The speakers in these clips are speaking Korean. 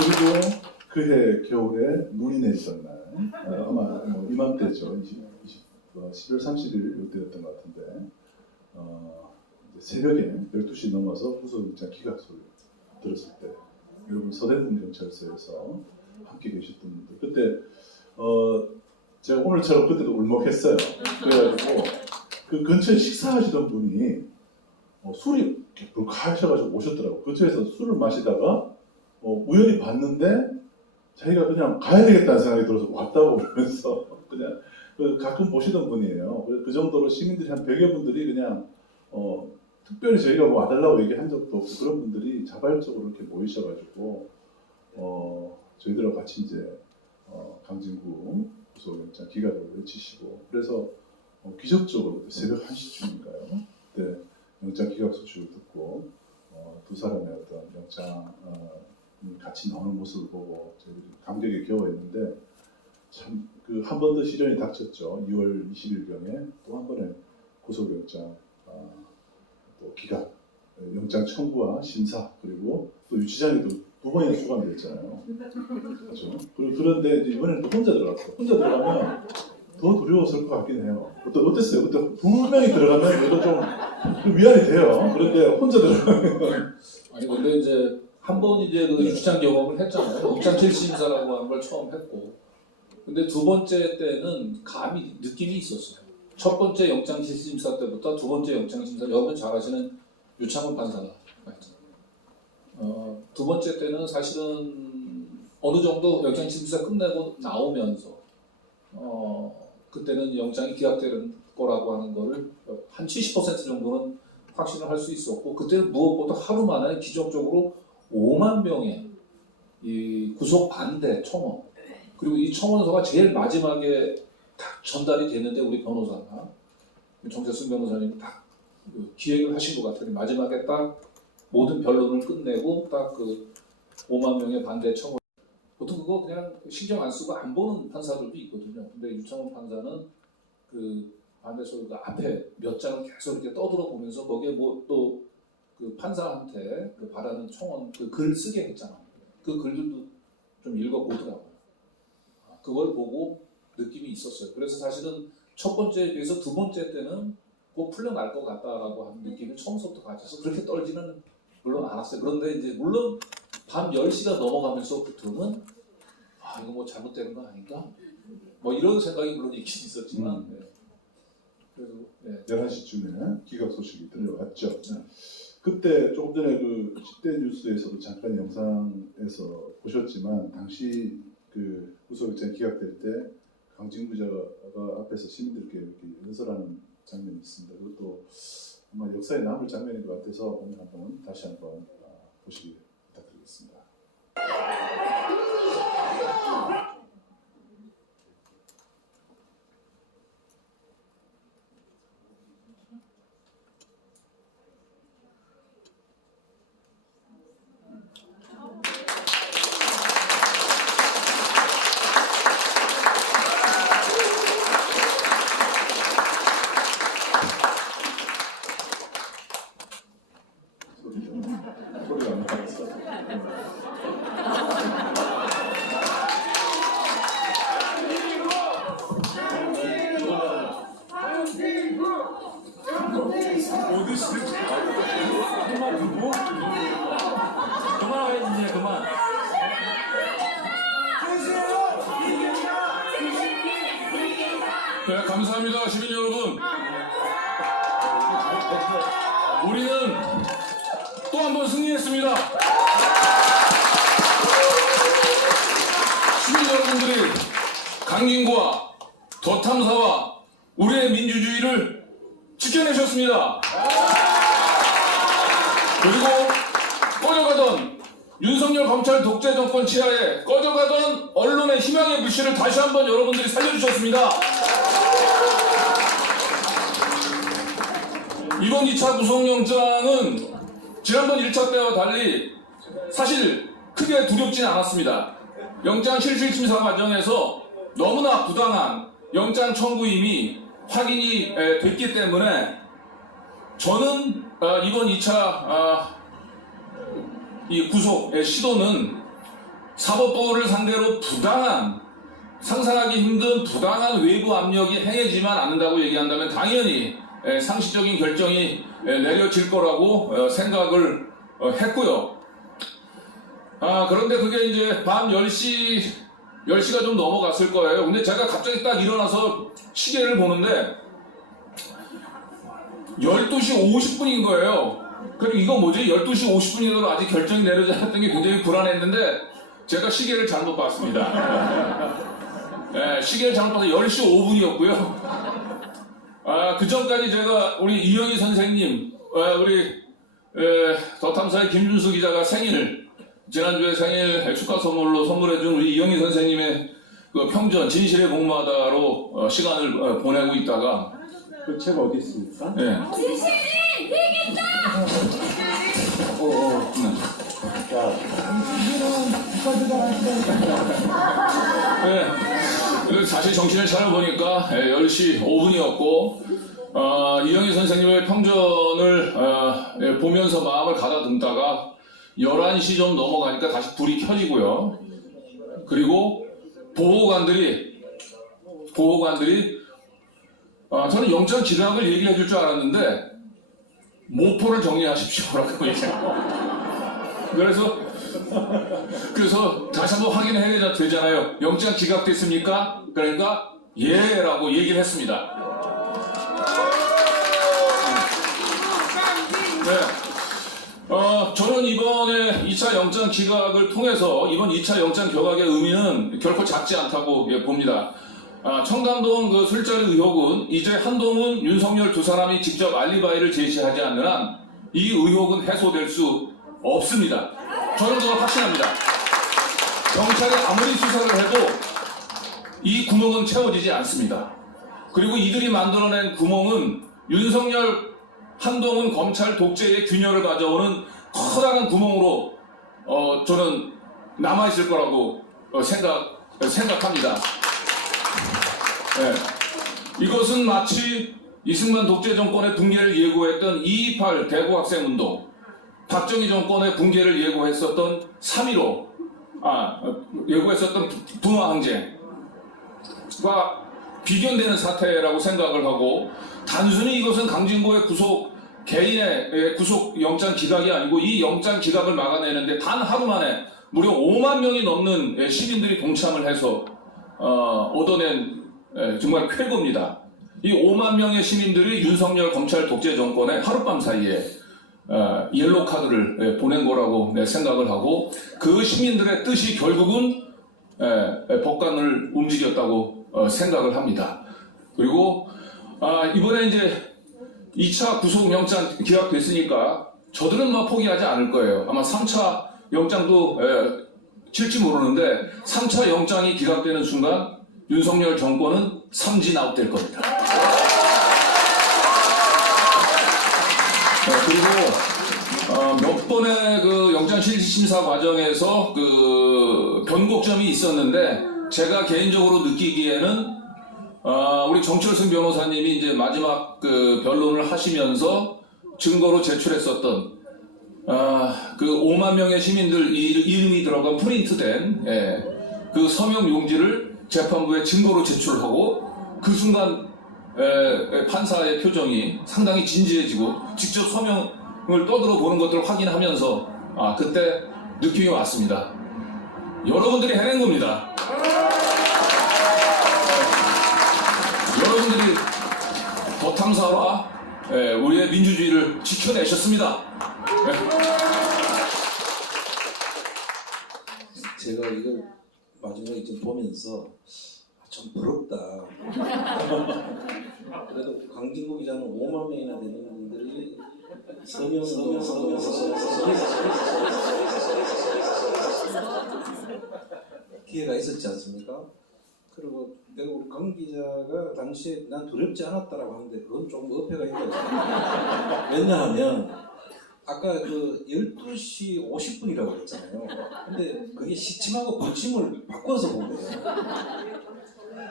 그리고 그해 겨울에 눈이 내리던 날, 아마 이맘때죠. 11월 30일 이때였던 것 같은데, 이제 새벽에 12시 넘어서 구속영장 기각소리를 들었을 때, 여러분 서대문 경찰서에서 함께 계셨던 분들, 그때 제가 오늘처럼 그때도 울먹했어요. 그래가지고 그 근처에 식사하시던 분이 술이 이렇게 불쾌하셔가지고 오셨더라고요. 근처에서 술을 마시다가 우연히 봤는데 자기가 그냥 가야 되겠다는 생각이 들어서 왔다고 그러면서 그냥 가끔 보시던 분이에요. 그 정도로 시민들이 한 100여 분들이 그냥 특별히 저희가 뭐 와달라고 얘기한 적도 없고 그런 분들이 자발적으로 이렇게 모이셔가지고 저희들하고 같이 이제 강진구 구속영장 기각을 외치시고 그래서 기적적으로 새벽 1시쯤인가요? 그때 영장 기각 소식을 듣고 두 사람의 어떤 영장 같이 나오는 모습을 보고 저희들이 감격에 겨워했는데 참 그 한 번 더 시련이 닥쳤죠. 2월 20일경에 또 한 번의 구속영장 또 기각, 영장 청구와 심사 그리고 또 유치장에도 두 번이나 수감이 됐잖아요. 그렇죠? 그런데 이제 이번에는 또 혼자 들어갔어요. 혼자 들어가면 더 두려웠을 것 같긴 해요. 어땠어요? 그때 두 명이 들어가면 그래도 좀 위안이 돼요. 그런데 혼자 들어가면 아니 근데 이제 한 번 이제 그 유치장 경험을 했잖아요. 영장 실심사라고 하는 걸 처음 했고, 근데 두 번째 때는 감이 느낌이 있었어요. 첫 번째 영장 실심사 때부터 두 번째 영장 심사 여러분 잘 아시는 유창훈 판사가 있잖아요. 두 번째 때는 사실은 어느 정도 영장 실심사 끝내고 나오면서 그때는 영장이 기각되는 거라고 하는 거를 한 70% 정도는 확신을 할 수 있었고, 그때는 무엇보다 하루 만에 기적적으로 5만 명의 이 구속 반대 청원, 그리고 이 청원서가 제일 마지막에 딱 전달이 되는데 우리 변호사가 정세순 변호사님이 딱 기획을 하신 것 같아요. 마지막에 딱 모든 변론을 끝내고 딱 그 5만 명의 반대 청원, 보통 그거 그냥 신경 안 쓰고 안 보는 판사들도 있거든요. 근데 유창훈 판사는 그 반대서 앞에 몇 장을 계속 이렇게 떠들어 보면서 거기에 뭐 또 그 판사한테 그 바라는 청원 그 글 쓰게 했잖아요. 그 글들도 좀 읽어보더라고요. 그걸 보고 느낌이 있었어요. 그래서 사실은 첫 번째에 비해서 두 번째 때는 꼭 풀려날 것 같다라고 하는 느낌을 처음부터 가져서 그렇게 떨지는 물론 않았어요. 그런데 이제 물론 밤 10시가 넘어가면서부터는 이거 뭐 잘못되는 거 아닌가? 뭐 이런 생각이 물론 있긴 있었지만 그래도 11시쯤에 기각 소식이 들려왔죠. 그때 조금 전에 그 10대 뉴스에서도 잠깐 영상에서 보셨지만 당시 그 구속영장 기각될 때 강진구 기자가 앞에서 시민들께 이렇게 연설하는 장면이 있습니다. 그것도 아마 역사에 남을 장면인 것 같아서 오늘 한번 다시 한번 보시기 부탁드리겠습니다. 소리가 안 나왔어. 그만 이제 그만. 네, 감사합니다, 시민 여러분. 우리는 또 한 번 승리했습니다. 시민 여러분들이 강진구와 더 탐사와 우리의 민주주의를 지켜내셨습니다. 그리고 꺼져가던 윤석열 검찰 독재 정권 치하에 꺼져가던 언론의 희망의 불씨를 다시 한번 여러분들이 살려주셨습니다. 이번 2차 구속영장은 지난번 1차 때와 달리 사실 크게 두렵지는 않았습니다. 영장 실질심사 과정에서 너무나 부당한 영장 청구임이 확인이 됐기 때문에 저는 이번 2차 이 구속의 시도는 사법부를 상대로 부당한, 상상하기 힘든 부당한 외부 압력이 행해지만 않는다고 얘기한다면 당연히 상식적인 결정이 내려질 거라고 생각을 했고요. 그런데 그게 이제 밤 10시가 좀 넘어갔을 거예요. 근데 제가 갑자기 딱 일어나서 시계를 보는데 12시 50분인 거예요. 그리고 이거 뭐지? 12시 50분이라도 아직 결정이 내려지 않았던 게 굉장히 불안했는데 제가 시계를 잘못 봤습니다. 시계를 잘못 봐서 10시 5분이었고요. 그 전까지 제가 우리 이영희 선생님, 우리 더 탐사의 김준수 기자가 지난주에 생일 축하 선물로 선물해준 우리 이영희 선생님의 그 평전 진실의 복마다로 시간을 보내고 있다가 그 책 어디 있습니까? 네. 진실이 이긴다! 야, 그래서 다시 정신을 차려보니까 10시 5분이었고 이영희 선생님의 평전을 보면서 마음을 가다듬다가 11시 좀 넘어가니까 다시 불이 켜지고요. 그리고 보호관들이 저는 영장 기각을 얘기해 줄 줄 알았는데 모포를 정리하십시오라고 얘기해요. 그래서 다시 한번 확인해야 되잖아요. 영장 기각됐습니까? 그러니까 예라고 얘기를 했습니다. 네. 저는 이번에 2차 영장 기각을 통해서 이번 2차 영장 기각의 의미는 결코 작지 않다고 봅니다. 청담동 그 술자리 의혹은 이제 한동훈, 윤석열 두 사람이 직접 알리바이를 제시하지 않는 한 이 의혹은 해소될 수 없습니다. 저는 그걸 확신합니다. 경찰이 아무리 수사를 해도 이 구멍은 채워지지 않습니다. 그리고 이들이 만들어낸 구멍은 윤석열, 한동훈 검찰 독재의 균열을 가져오는 커다란 구멍으로 저는 남아있을 거라고 생각합니다. 네. 이것은 마치 이승만 독재 정권의 붕괴를 예고했던 2.28 대구학생운동, 박정희 정권의 붕괴를 예고했었던 3.15, 예고했었던 분화항쟁과 비견되는 사태라고 생각을 하고, 단순히 이것은 강진구의 개인의 구속 영장 기각이 아니고 이 영장 기각을 막아내는데 단 하루 만에 무려 5만 명이 넘는 시민들이 동참을 해서 얻어낸 정말 쾌거입니다. 이 5만 명의 시민들이 윤석열 검찰 독재 정권의 하룻밤 사이에 옐로우 카드를 보낸 거라고 생각을 하고, 그 시민들의 뜻이 결국은 법관을 움직였다고 생각을 합니다. 그리고 이번에 이제 2차 구속영장 기각됐으니까 저들은 막 포기하지 않을 거예요. 아마 3차 영장도 칠지 모르는데 3차 영장이 기각되는 순간 윤석열 정권은 삼진 아웃될 겁니다. 그리고 몇 번의 그 영장 실질심사 과정에서 그 변곡점이 있었는데 제가 개인적으로 느끼기에는 우리 정철승 변호사님이 이제 마지막 그 변론을 하시면서 증거로 제출했었던 그 5만 명의 시민들 이름이 들어간 프린트된 그 서명 용지를 재판부에 증거로 제출하고, 그 순간 판사의 표정이 상당히 진지해지고 직접 서명을 떠들어 보는 것들을 확인하면서 그때 느낌이 왔습니다. 여러분들이 해낸 겁니다. 여러분들이 더 탐사와 우리의 민주주의를 지켜내셨습니다. 제가 이거 마지막에 좀 보면서 좀 부럽다. 그래도 강진구 기자는 5만 명이나 되는 분들이 기회가 있었지 않습니까? 그리고 내가 우리 강 기자가 당시에 난 두렵지 않았다라고 하는데 그건 조금 어폐가 있는 것 같아요. 왜냐하면 아까 그 12시 50분이라고 그랬잖아요. 근데 그게 시침하고 분침을 바꿔서 본 거예요.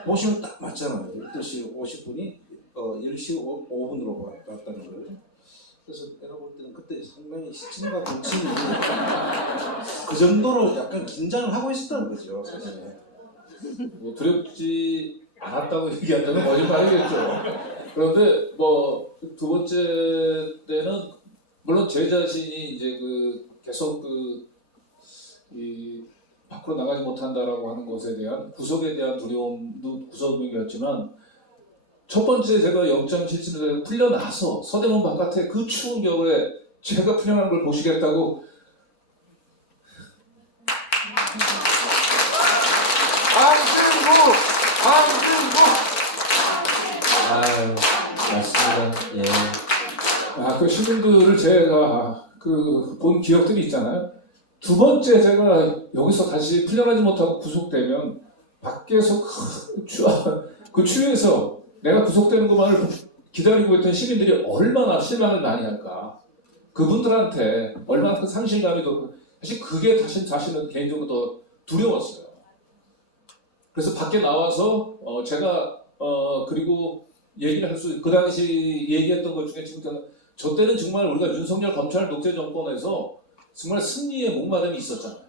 보시면 딱 맞잖아요. 12시 50분이 10시 5분으로 왔다는 거예요. 그래서 내가 볼 때는 그때 상당히 시침과 분침이 그 정도로 약간 긴장을 하고 있었다는 거죠, 사실. 뭐 두렵지 않았다고 얘기한다면 거짓말이겠죠. 그런데 뭐 두 번째 때는 물론 제 자신이 이제 계속 이 밖으로 나가지 못한다라고 하는 것에 대한 구속에 대한 두려움도 구석이었지만 첫 번째 제가 영장 실질을 풀려나서 서대문 바깥에 그 추운 겨울에 제가 풀려나는 걸 보시겠다고 아유, 맞습니다. 예. 그 시민들을 제가 본 기억들이 있잖아요. 두 번째 제가 여기서 다시 풀려나지 못하고 구속되면 밖에서 그 추위에서 내가 구속되는 것만을 기다리고 있던 시민들이 얼마나 실망을 많이 할까. 그분들한테 얼마나 큰 상실감이 더 사실 그게 자신은 개인적으로 더 두려웠어요. 그래서 밖에 나와서 제가 그리고 얘기를 할 수 그 당시 얘기했던 것 중에 지금 저 때는 정말 우리가 윤석열 검찰 독재 정권에서 정말 승리의 목마름이 있었잖아요.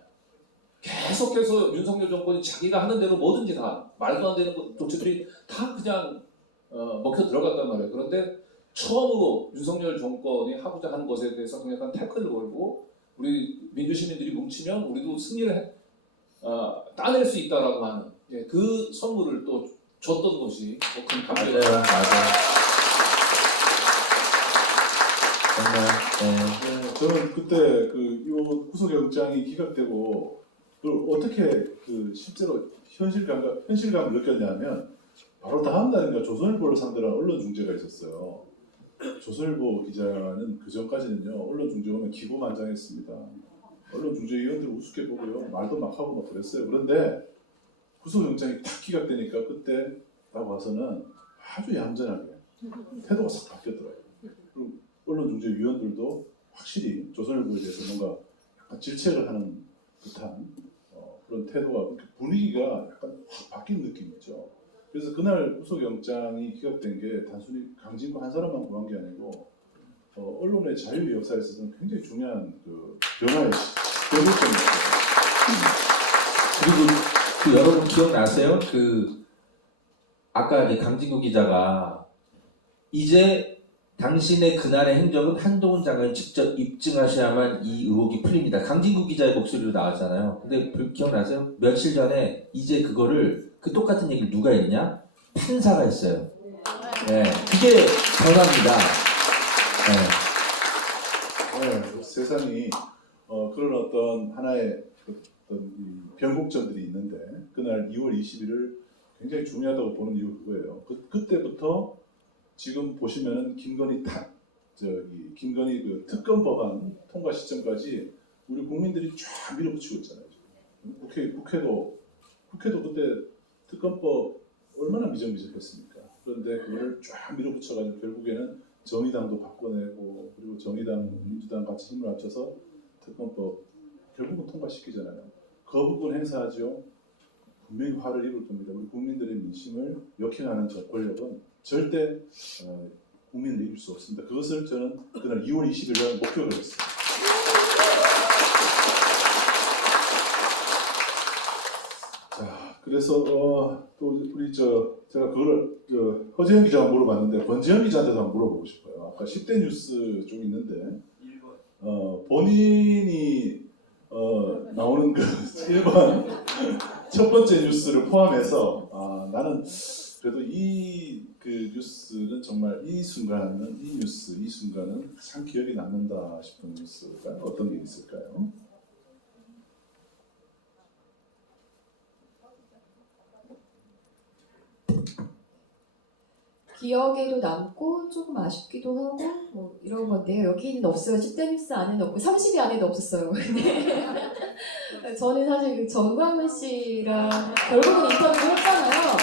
계속해서 윤석열 정권이 자기가 하는 대로 뭐든지 다 말도 안 되는 조치들이 다 그냥 먹혀 들어갔단 말이에요. 그런데 처음으로 윤석열 정권이 하고자 하는 것에 대해서 강력한 태클을 걸고 우리 민주시민들이 뭉치면 우리도 승리를 따낼 수 있다라고 하는 그 선물을 또 줬던 것이 더 큰 감동이었어요. 맞아요. 정말, 네, 저는 그때 이 구속영장이 기각되고 그걸 어떻게 실제로 현실감을 느꼈냐면 바로 다음 날인가 조선일보를 상대로 한 언론 중재가 있었어요. 조선일보 기자는 그 전까지는요 언론 중재 오면 기고만장했습니다. 언론 중재위원들 우습게 보고요 말도 막 하고 막 그랬어요. 그런데 구속영장이 탁 기각되니까 그때 딱 와서는 아주 얌전하게 태도가 싹 바뀌었더라고요. 그리고 언론 중재위원들도 확실히 조선일보에 대해서 뭔가 약간 질책을 하는 듯한 그런 태도가 분위기가 약간 확 바뀐 느낌이죠. 그래서 그날 구속영장이 기각된 게 단순히 강진구 한 사람만 구한 게 아니고 언론의 자유 역사에 있어서는 굉장히 중요한 변화의 변곡점이었어요. 그리고 여러분 기억나세요? 아까 이제 강진구 기자가 이제 당신의 그날의 행적은 한동훈 장관이 직접 입증하셔야만 이 의혹이 풀립니다. 강진구 기자의 목소리로 나왔잖아요. 근데 기억나세요? 며칠 전에 이제 그거를 똑같은 얘기를 누가 했냐? 판사가 했어요. 네, 그게 변화입니다. 네, 세상이 그런 어떤 하나의 어떤 변곡점들이 있는데 그날 2월 20일을 굉장히 중요하다고 보는 이유가 그거예요. 그때부터 지금 보시면은 김건희 특검 법안 통과 시점까지 우리 국민들이 쫙 밀어붙이고 있잖아요. 국회도 그때 특검법 얼마나 미적미적했습니까? 그런데 그걸 쫙 밀어붙여가지고 결국에는 정의당도 바꿔내고 그리고 정의당, 민주당 같이 힘을 합쳐서 특검법 결국은 통과시키잖아요. 거부권 행사하죠. 분명히 화를 입을 겁니다. 우리 국민들의 민심을 역행하는 저 권력은 절대 국민을 이길 수 없습니다. 그것을 저는 그날 2월 20일 날 목표로 했습니다. 자, 그래서 또 우리 제가 그걸 허재현 기자가 물어봤는데 권재현 기자한테도 한번 물어보고 싶어요. 아까 10대 뉴스 쪽 있는데 본인이 나오는 그 1번 첫 번째 뉴스를 포함해서 나는 그래도 이 뉴스는 정말 이 순간은 참 기억이 남는다 싶은 뉴스가 어떤 게 있을까요? 기억에도 남고 조금 아쉽기도 하고 뭐 이런 건데요. 여기는 없어요. 10대 뉴스 안에는 없고 30위 안에도 없었어요. 근데 저는 사실 정광훈 씨랑 결국은 인터뷰를 했잖아요.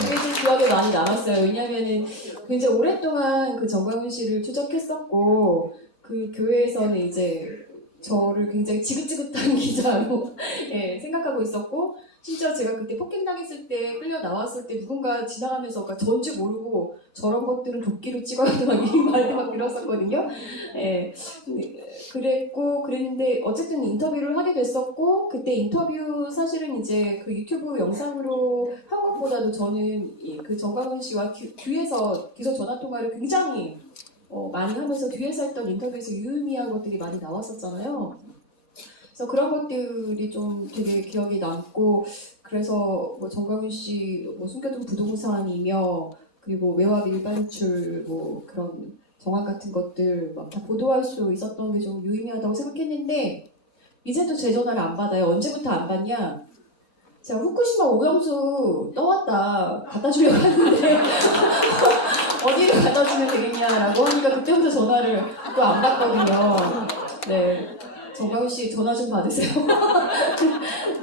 그게 좀 기억에 많이 남았어요. 왜냐면은 굉장히 오랫동안 정광훈 씨를 추적했었고 그 교회에서는 이제 저를 굉장히 지긋지긋한 기자로 예, 생각하고 있었고 심지어 제가 그때 폭행당했을 때 끌려 나왔을 때 누군가 지나가면서 그러니까 전지 모르고 저런 것들은 도끼로 찍어야 돼 막 이런 말도 막 들었었거든요. 예, 그랬고 그랬는데 어쨌든 인터뷰를 하게 됐었고 그때 인터뷰 사실은 이제 그 유튜브 영상으로 한 것보다도 저는 그 정광훈 씨와 뒤에서 기소 전화 통화를 굉장히 많이 하면서 뒤에서 했던 인터뷰에서 유의미한 것들이 많이 나왔었잖아요. 그래서 그런 것들이 좀 되게 기억에 남고 그래서 뭐 정광훈 씨 뭐 숨겨둔 부동산이며 그리고 외화 밀반출 뭐 그런 정황 같은 것들 막 다 보도할 수 있었던 게 좀 유의미하다고 생각했는데 이제도 제 전화를 안 받아요. 언제부터 안 받냐? 제가 후쿠시마 오염수 떠왔다 갖다 주려고 하는데 어디로 갖다 주면 되겠냐라고 하니까 그때부터 전화를 또 안 받거든요. 네. 정광훈 씨 전화 좀 받으세요.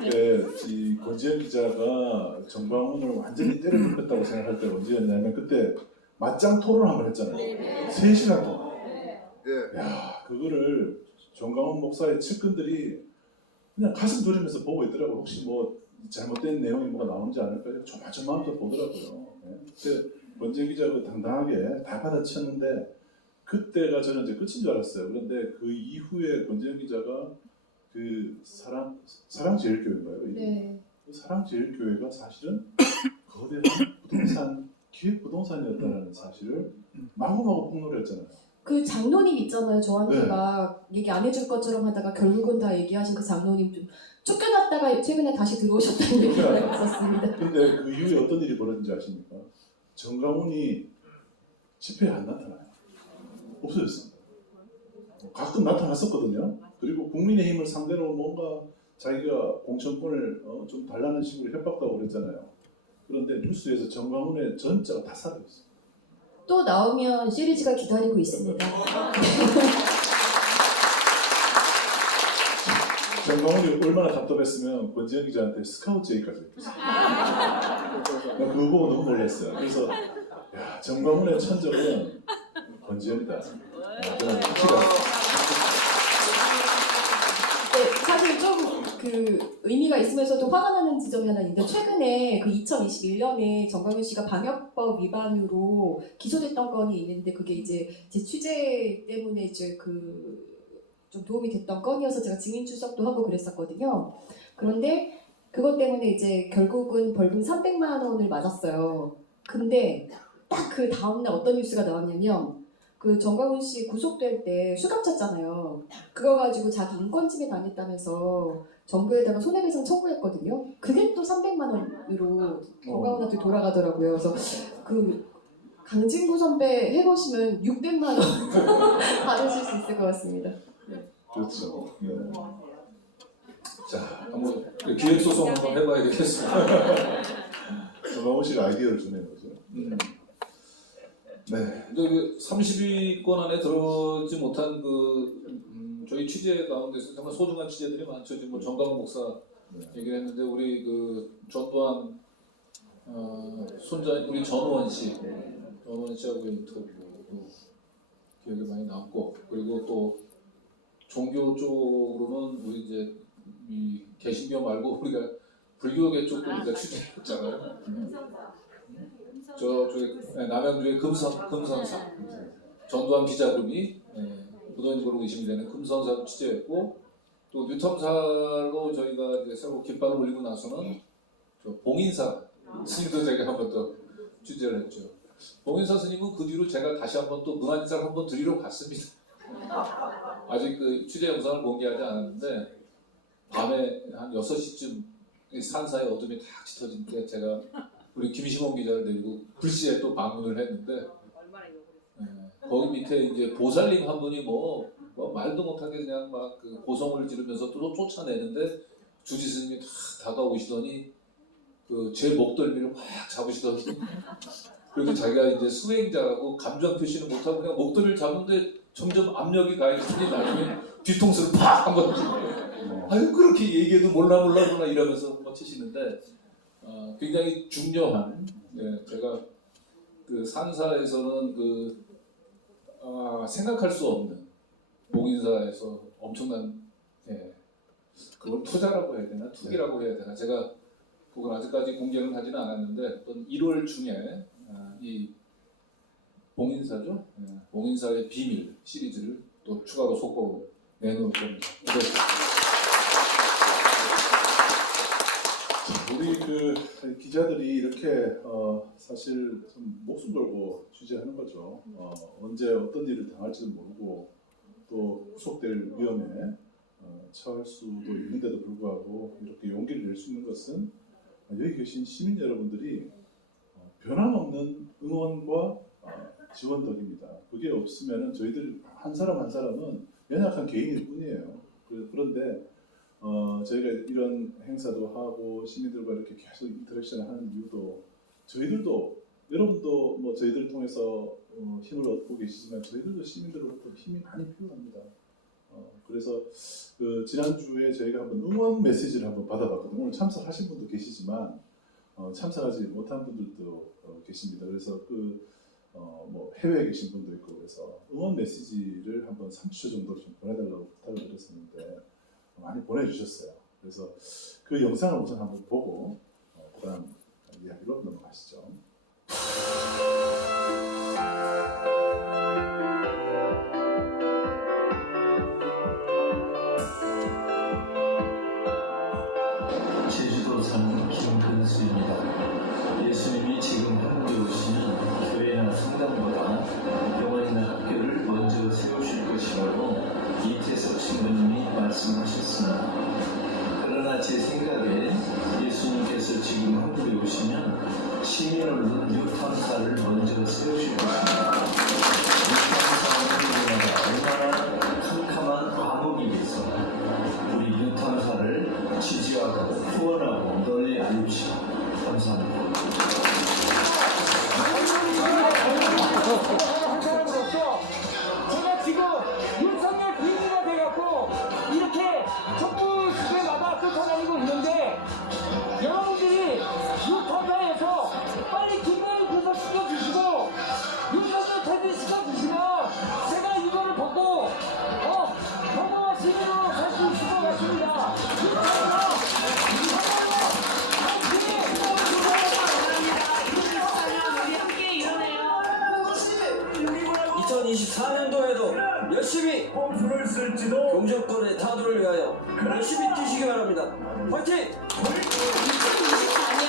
네, 이 권지현 기자가 정광훈을 완전히 때려 눕혔다고 생각할 때가 언제였냐면 그때 맞짱 토론을 한번 했잖아요. 3시간 동안. 야, 그거를 정광훈 목사의 측근들이 그냥 가슴 졸이면서 보고 있더라고요. 혹시 뭐 잘못된 내용이 뭐가 나오는지 않을까 조마조마하면서 보더라고요. 네. 그때 권지현 기자가 당당하게 다 받아쳤는데 그때가 저는 이제 끝인 줄 알았어요. 그런데 그 이후에 권지현 기자가 그 사랑제일교회인가요? 네. 그 사랑제일교회가 사실은 거대한 기획부동산이었다는 사실을 마구마구 폭로를 했잖아요. 그 장로님 있잖아요. 저한테 막 얘기 안 해줄 것처럼 하다가 결국은 다 얘기하신 그 장로님 좀 쫓겨났다가 최근에 다시 들어오셨다는 얘기가 있었습니다. 근데 그 이후에 어떤 일이 벌어진지 아십니까? 정광훈이 집회에 안 나타나요. 없어졌습니다. 가끔 나타났었거든요. 그리고 국민의힘을 상대로 뭔가 자기가 공천권을 좀 달라는 식으로 협박도 하고 그랬잖아요. 그런데 뉴스에서 정광훈의 전자가 다 사라졌어요. 또 나오면 시리즈가 기다리고 있습니다. 정광훈이 얼마나 답답했으면 권지현 기자한테 스카우트 제의까지 했어요. 그거 보고 너무 놀랐어요. 그래서 야, 정광훈의 천적은 권지현이다. 저는 확실히 네, 사실 좀 그 의미가 있으면서도 화가 나는 지점이 하나 있는데 최근에 그 2021년에 정광훈 씨가 방역법 위반으로 기소됐던 건이 있는데 그게 이제 제 취재 때문에 이제 그 좀 도움이 됐던 건이어서 제가 증인 출석도 하고 그랬었거든요. 그런데 그것 때문에 이제 결국은 벌금 300만 원을 맞았어요. 근데 딱 그 다음날 어떤 뉴스가 나왔냐면 그 정광훈 씨 구속될 때 수감 찼잖아요. 그거 가지고 자기 인권침해 당했다면서 정부에다가 손해배상 청구했거든요. 그게 또 300만 원으로 정광훈한테 돌아가더라고요. 그래서 그 강진구 선배 해보시면 600만 원 받으실 수 있을 것 같습니다. 그렇죠. 네. 자, 한번 기획소송 한번 해봐야 되겠습니다. 정광훈 씨가 아이디어를 주는 거죠. 네. 근데 그 30위권 안에 들어오지 못한 저희 취재 가운데서 정말 소중한 취재들이 많죠. 지금 뭐 정광훈 목사 얘기를 했는데 우리 그 전두환 손자 우리 전우원 씨하고의 인터뷰도 기억에 많이 남고 그리고 또 종교 쪽으로는 우리 이제 이 개신교 말고 우리가 불교계 쪽도 우리가 취재했잖아요. 저쪽에 남양주의 금선사 전두환 비자금이 무도인으로 의심이 되는 금선사 취재했고 또 뉴탐사로 저희가 이제 새로 깃발을 올리고 나서는 저 봉인사 스님도 제가 한 번 더 취재를 했죠. 봉인사 스님은 그 뒤로 제가 다시 한 번 또 문안인사를 한 번 드리러 갔습니다. 아직 그 취재 영상을 공개하지 않았는데 밤에 한 6시쯤 산사의 어둠이 탁 짙어진 때 제가 우리 김시범 기자를 데리고 불시에 또 방문을 했는데 거기 밑에 이제 보살님 한 분이 뭐 말도 못하게 그냥 막 그 고성을 지르면서 또 쫓아내는데 주지 스님이 다 다가오시더니 그 제 목덜미를 확 잡으시더니 그리고 자기가 이제 수행자라고 감정 표시는 못하고 그냥 목덜미를 잡는데 점점 압력이 가해지더니 나중에 뒤통수를 팍 한번 아유 그렇게 얘기해도 몰라 이러면서 한번 치시는데 굉장히 중요한 제가 그 산사에서는 생각할 수 없는 봉인사에서 엄청난 그걸 투자라고 해야 되나 투기라고 해야 되나 제가 그건 아직까지 공개는 하지는 않았는데 어떤 1월 중에 이 봉인사죠. 봉인사의 비밀 시리즈를 또 추가로 속보로 내놓을 겁니다. 우리 그 기자들이 이렇게 사실 좀 목숨 걸고 취재하는 거죠. 언제 어떤 일을 당할지도 모르고 또 구속될 위험에 처할 수도 있는데도 불구하고 이렇게 용기를 낼 수 있는 것은 여기 계신 시민 여러분들이 변함없는 응원과 지원 덕입니다. 그게 없으면 저희들 한 사람 한 사람은 연약한 개인일 뿐이에요. 그런데 저희가 이런 행사도 하고 시민들과 이렇게 계속 인터랙션을 하는 이유도 저희들도 여러분도 뭐 저희들을 통해서 힘을 얻고 계시지만 저희들도 시민들로부터 힘이 많이 필요합니다. 그래서 그 지난주에 저희가 한번 응원 메시지를 한번 받아봤거든요. 오늘 참석하신 분도 계시지만 참석하지 못한 분들도 계십니다. 그래서 뭐 해외에 계신 분도 있고 그래서 응원 메시지를 한번 30초 정도 좀 보내달라고 부탁을 드렸었는데 많이 보내주셨어요. 그래서 그 영상을 우선 한번 보고 그다음 이야기로 넘어가시죠. 제주도 사는 김근수입니다. 예수님이 지금 한국에 오시면 교회나 성당보다 병원이나 학교를 먼저 세우실 것이라고 이태석 신부님이 말씀하셨습니다. 그러나 제 생각에 예수님께서 지금 한국에 오시면 시민 언론 뉴턴사를 먼저 세우실 것입니다. 뉴턴사는 얼마나 캄캄한 암흑이겠어. 우리 뉴턴사를 지지하고 후원하고 널리 알립시다. 감사합니다. 제가 지금 윤석열 비리가 돼갖고 이렇게 촛불 집회마다 쫓아다니고 있는데 여러분들이 유턴사에서 빨리 김대중 구속시켜주시고 윤석열 퇴진시켜주시면 제가 이거를 보고 평범한 시민으로 살 수 있을 것 같습니다. 우리 함께 일어나요. 2024년도에도 열심히 경정권의 타도를 위하여 열심히 뛰시기 바랍니다. 화이팅! 2024년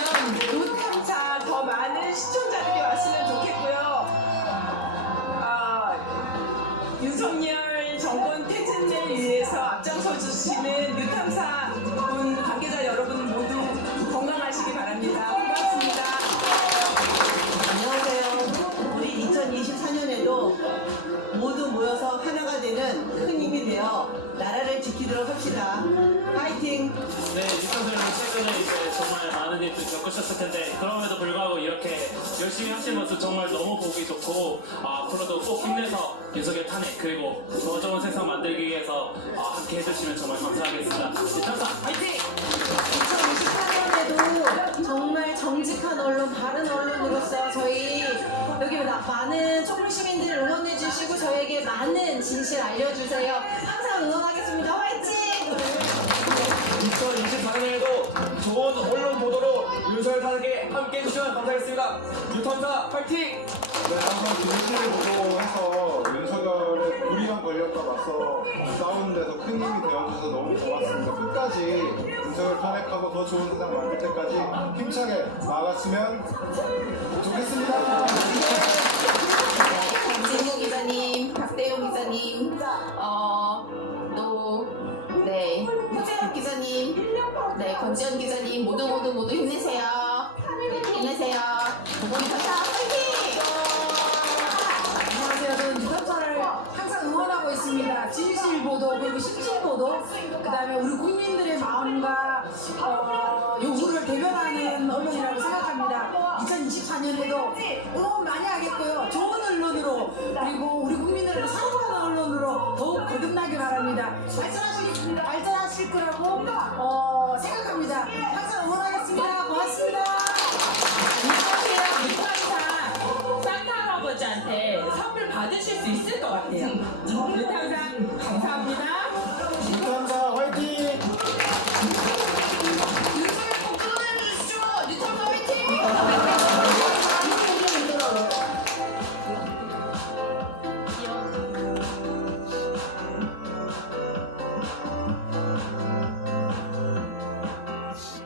루탐사 더 많은 시청자들이 왔으면 좋겠고요. 윤석열 정권 퇴진을 위해서 앞장서 주시는 뉴탐사 분 관계자 여러분 모두 건강하시기 바랍니다. 고맙습니다. 안녕하세요. 우리 2024년에도 모두 모여서 하나가 되는 큰 힘이 되어 나라를 지키도록 합시다. 파이팅! 네, 뉴턴사는 최근에 이제 정말 많은 일들 겪으셨을 텐데 그럼에도 불구하고 이렇게 열심히 하시는 모습 정말 너무 보기 좋고 앞으로도 꼭 힘내서 윤석열 탄핵 그리고 더 좋은 세상 만들기 위해서 함께 해주시면 정말 감사하겠습니다. 뉴턴사 화이팅! 2024년에도 정말 정직한 언론, 바른 언론으로서 저희 여기 많은 촛불 시민들을 응원해 주시고 저에게 많은 진실 알려주세요. 항상 응원하겠습니다. 화이팅! 2024년에도 좋은 언론 보도로 윤석열 탄핵에 함께 해주시면 감사하겠습니다. 뉴턴사 파이팅! 네, 항상 진실을 보도해서 윤석열의 불이한 권력과 맞서 싸우는 데서 큰 힘이 되어주셔서 너무 고맙습니다. 끝까지 윤석열 탄핵하고 더 좋은 세상 만들 때까지 힘차게 나아갔으면 좋겠습니다. 박진구 기자님, 박대용 기자님, 박재혁 기자님, 권지현 기자님 모두 힘내세요. 힘내세요. 보건이사사 화이팅! 안녕하세요. 저는 뉴탐사를 항상 응원하고 있습니다. 진실 보도 그리고 실질 보도 그다음에 우리 국민들의 마음과 요구를 대변하는 언론이라고 생각합니다. 2024년에도 응원 많이 하겠고요. 좋은 언론으로 그리고 우리 국민들을 사랑하는 언론으로 더욱 거듭나기 바랍니다. 발전하실 거라고 생각합니다.